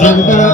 Jalla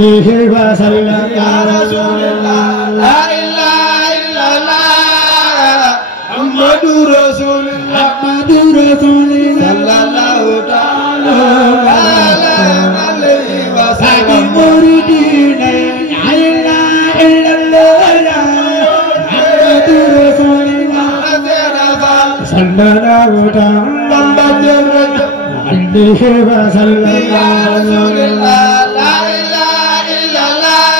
عليه وسلم يا رسول الله لا إله إلا الله sallallahu ta'ala alayhi wa sallam muridina la ilaha illallah Muhammadu Rasulullah sallallahu ta'ala alayhi wa sallam ya Rasulullah la ilaha illallah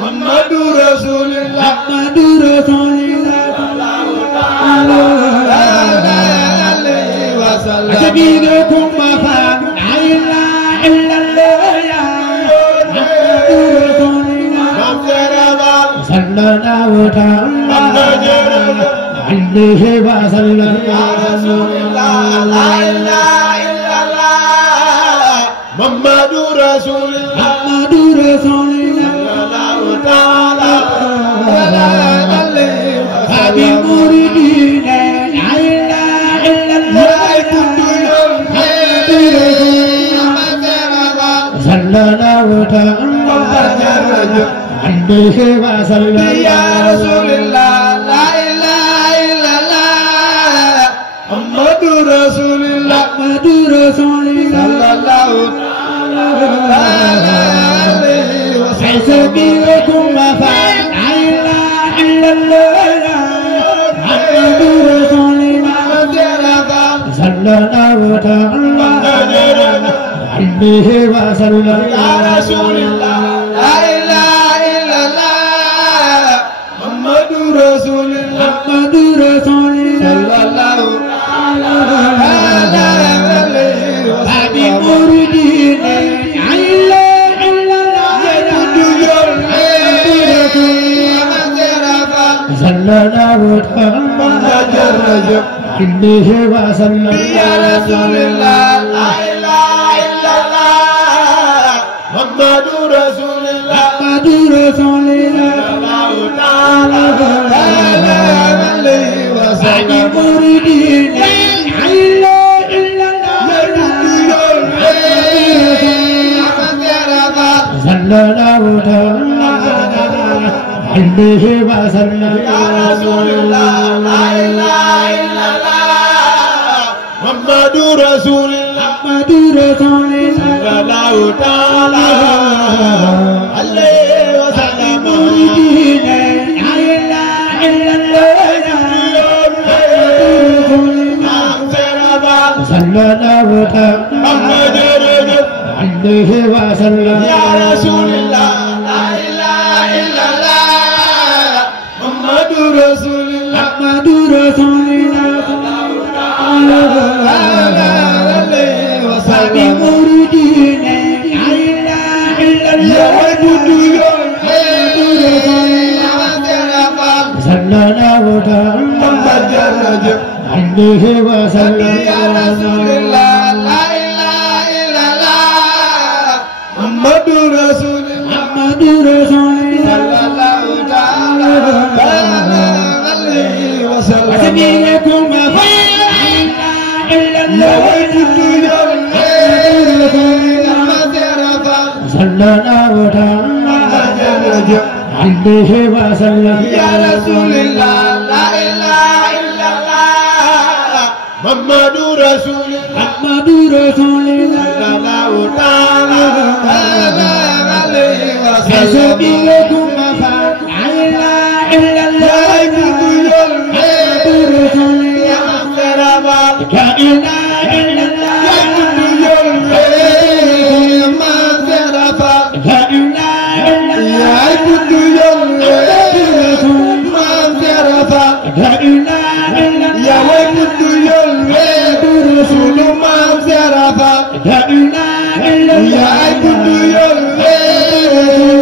Muhammadu Rasulullah Muhammadu Rasulullah alayhi wa sallam أجمعكم مفان لا إله إلا الله يا محمد رسول الله صلى الله تعالى عليه وسلم يا رسول الله لا إله إلا الله محمد رسول الله محمد رسول الله صلى الله تعالى عليه هذه وسلم المريدين لا إله إلا الله صلى الله تعالى عليه وسلم يا رسول الله لا إله إلا الله محمد رسول الله محمد رسول الله صلى الله عليه وسلم حسبكم مفان لا إله إلا الله محمد رسول الله صلى الله تعالى عليه وسلم يا رسول الله لا إله إلا الله محمد رسول الله محمد رسول الله صلى الله عليه هذه وسلم مريدين لا إله إلا الله صلى الله تعالى عليه وسلم يا رسول الله لا إله إلا الله محمد رسول الله محمد رسول الله الله تعالى عليه هذه وسلم مريدين لا إله إلا الله صلى الله تعالى عليه وسلم يا رسول الله لا إله إلا الله محمد رسول الله محمد رسول الله الله تعالى عليه وسلم مريدين لا إله إلا الله صلى الله تعالى عليه وسلم يا رسول الله لا إله إلا الله محمد رسول الله محمد رسول الله عليه هذه وسلم مريدين لا إله إلا يا الله وجود صلى الله تعالى عليه وسلم يا رسول الله لا إله إلا الله محمد رسول الله محمد رسول الله صلى الله تعالى عليه وسلم أسميكم فلا إله إلا الله صلى الله تعالى عليه وسلم يا رسول الله لا إله إلا الله محمد رسول الله محمد رسول الله صلى الله تعالى عليه وسلم أسميكم فلا إله إلا الله محمد رسول الله لا إله إلا الله لا إله إلا الله لا إله إلا الله يا وجود رسول ما زرفا لا إله إلا الله يا عبد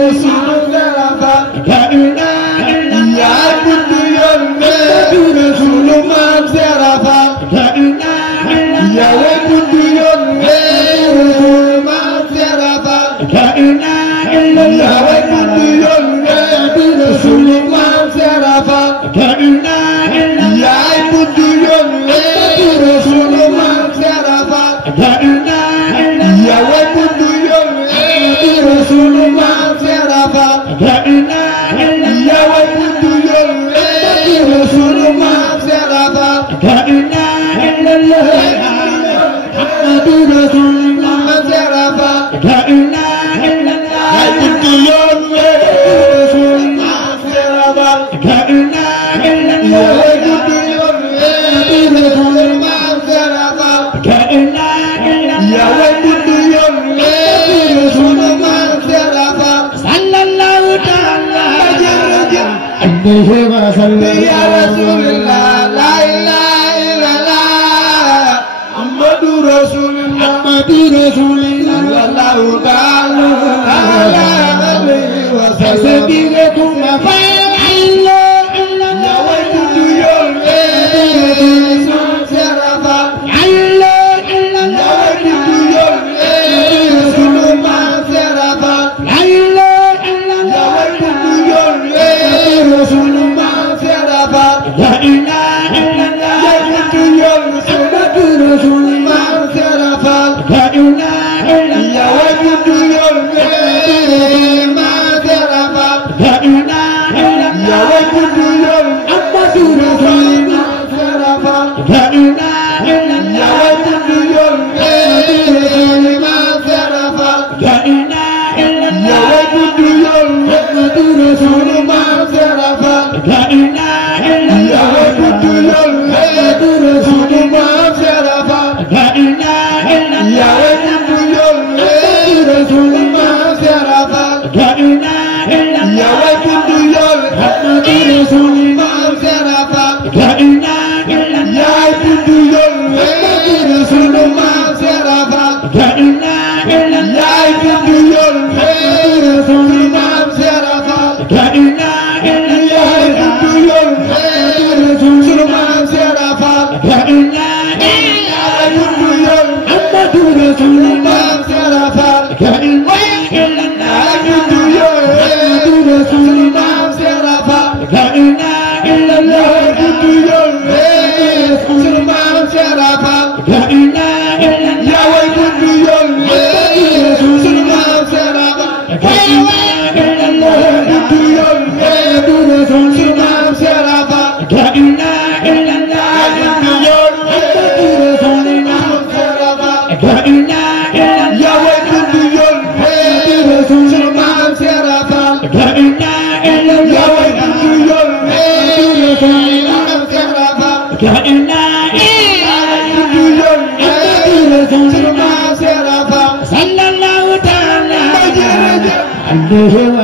رسول زرفا لا إله إلا يا الله عبد رسول ما زرفا لا إله إلا يا الله وجود رسول ما زرفا لا إله إلا يا الله وجود رسول ما زرفا لا إله إلا الله يا عبد رسول ما زرفا لا إله إلا يا الله وجود رسول ما زرفا لا إله إلا يا الله وجود رسول ما زرفا لا إله إلا Ya Rasulullah, la ilaha illallah, Muhammadur Rasulullah, sallallahu alaihi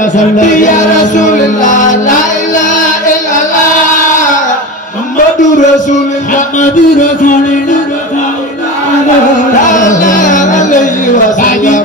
wasallam. Ya Rasulullah, la ilaha illallah, Muhammadur Rasulullah, sallallahu alaihi wasallam.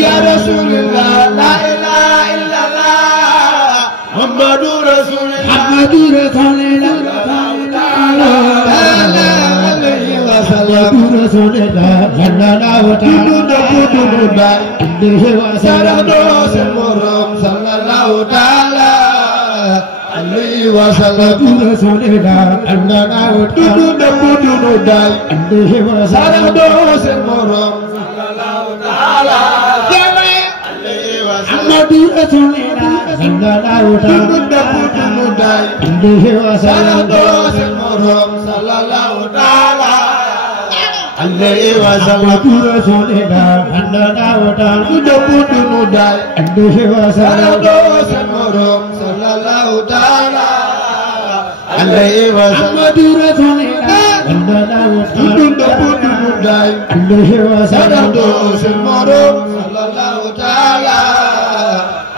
Ya Rasulullah, la ilaha illallah, Muhammadur Rasulullah, alayhi wa sallam rasulillah andana dudu dëpp dudu day alayhi wa salam sallam doo seen morom sallallahu taala alayhi wa sallam Muhammadu rasulillah sallallahu dudu ta'ala dëpp dudu day alayhi wa salam sallam doo seen morom sallallahu taala alayhi wa sallam Muhammadu rasulillah sallallahu ta'ala dudu dëpp dudu day alayhi wa salam sallam doo seen morom sallallahu taala alayhi wa sallam Muhammadu rasulillah sallallahu dudu ta'ala dëpp dudu day alayhi wa salam sallam doo seen morom sallallahu taala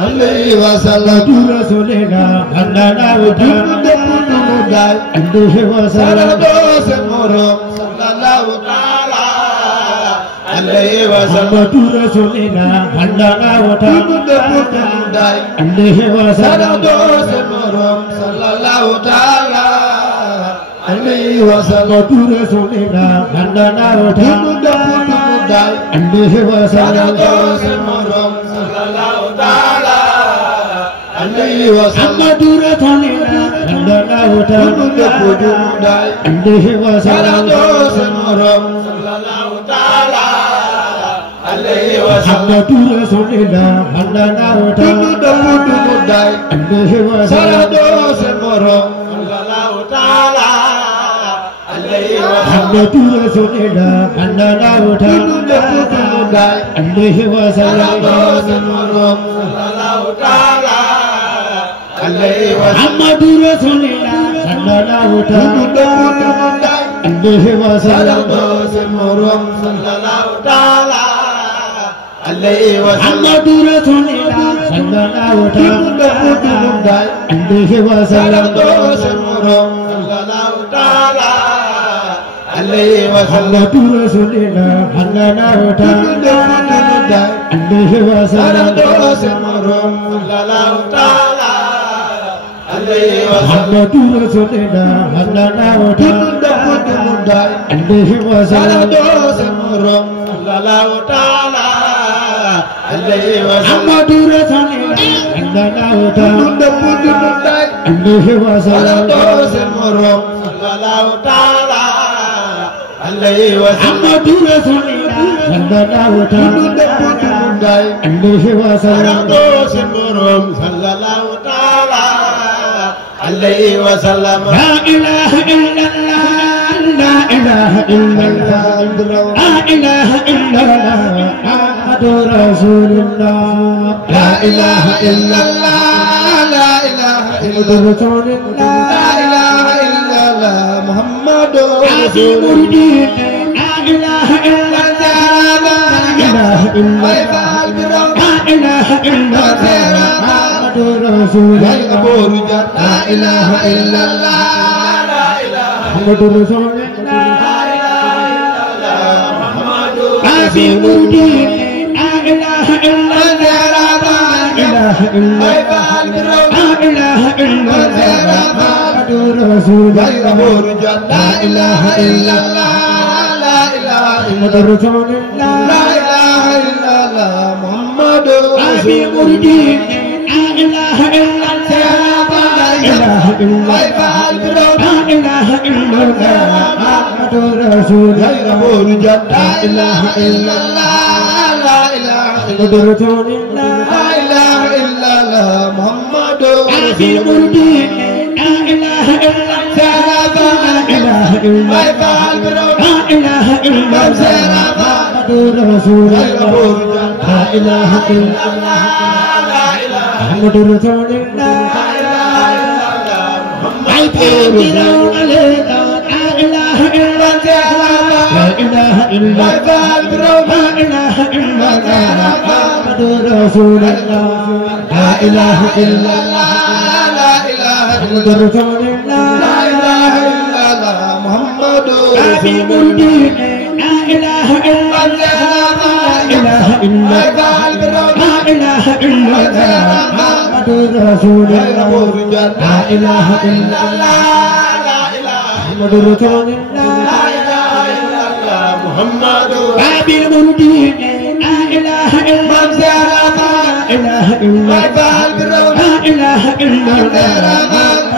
alayhi wa sallam Muhammadu rasulillah sallallahu dudu ta'ala dëpp dudu day alayhi wa salam sallam doo seen morom sallallahu taala alayhi wa sallam Muhammadu rasulillah sallallahu dudu dëpp ta'ala dudu day alayhi wa salam sallam doo seen morom sallallahu taala alayhi wa sallam Muhammadu rasulillah sallallahu dudu ta'ala dëpp dudu day alayhi wa salam sallam doo seen morom sallallahu taala alayhi wa sallam Muhammadu rasulillah sallallahu dudu dëpp ta'ala dudu day alayhi wa salam sallam doo seen morom sallallahu taala alayhi wa sallam Muhammadu rasulillah sallallahu dudu ta'ala dëpp dudu day alayhi wa salam sallam doo seen morom sallallahu taala alayhi wa sallam Muhammadu rasulillah sallallahu dudu dëpp dudu ta'ala day alayhi wa salam doo sallam seen morom sallallahu taala alayhi wa sallam Muhammadu rasulillah sallallahu dudu ta'ala dëpp dudu day alayhi wa salam sallam doo seen morom sallallahu taala alayhi wa sallam Muhammadu rasulillah sallallahu dudu dëpp dudu ta'ala day alayhi wa salam sallam doo seen morom sallallahu taala alayhi wa sallam Muhammadu rasulillah sallallahu dudu dëpp ta'ala dudu day alayhi wa salam sallam doo seen morom sallallahu taala alayhi wa sallam Muhammadu rasulillah sallallahu dudu ta'ala dëpp dudu day alayhi wa salam sallam doo seen morom sallallahu taala alayhi wa sallam Muhammadu rasulillah sallallahu dudu ta'ala dëpp dudu day alayhi wa salam sallam doo seen morom sallallahu taala alayhi wa sallam Muhammadu rasulillah sallallahu dudu ta'ala dëpp dudu day alayhi wa salam sallam doo seen morom sallallahu taala alayhi wa sallam La ilaha illallah La ilaha illallah La ilaha illallah Muhammadu rasulullah la ilaha illallah la ilaha Muhammadu illallah rasulullah la ilaha illallah muhammadu Adi rasulullah muridin La ilaha illallah La ilaha illallah La ilaha illallah Muhammadu rasulullah la ilaha illallah la ilaha Muhammadu rasulullah Adi illallah muridin La ilaha illallah La ilaha illallah La ilaha illallah Muhammadu rasulullah la ilaha illallah la ilaha Muhammadu illallah rasulullah la ilaha illallah muhammadu Abi rasulullah muridin La ilaha illallah La ilaha illallah La ilaha illallah Muhammadu rasulullah la ilaha illallah la ilaha Muhammadu illallah rasulullah la ilaha illallah muhammadu Abi rasulullah muridin La ilaha illallah La ilaha illallah La ilaha illallah Muhammadu rasulullah La ilaha illallah Muhammadu rasulullah Ay piro alayka La ilaha illallah La ilaha illallah La ilaha illallah Muhammadu rasulullah La ilaha illallah la ilaha Muhammadu rasulullah la ilaha illallah muhammadu Abi muridin La ilaha illallah La ilaha illallah La ilaha illallah Muhammadu rasulullah La ilaha illallah Muhammadu rasulullah muhammadu Abi muridin La ilaha illallah La ilaha illallah La ilaha illallah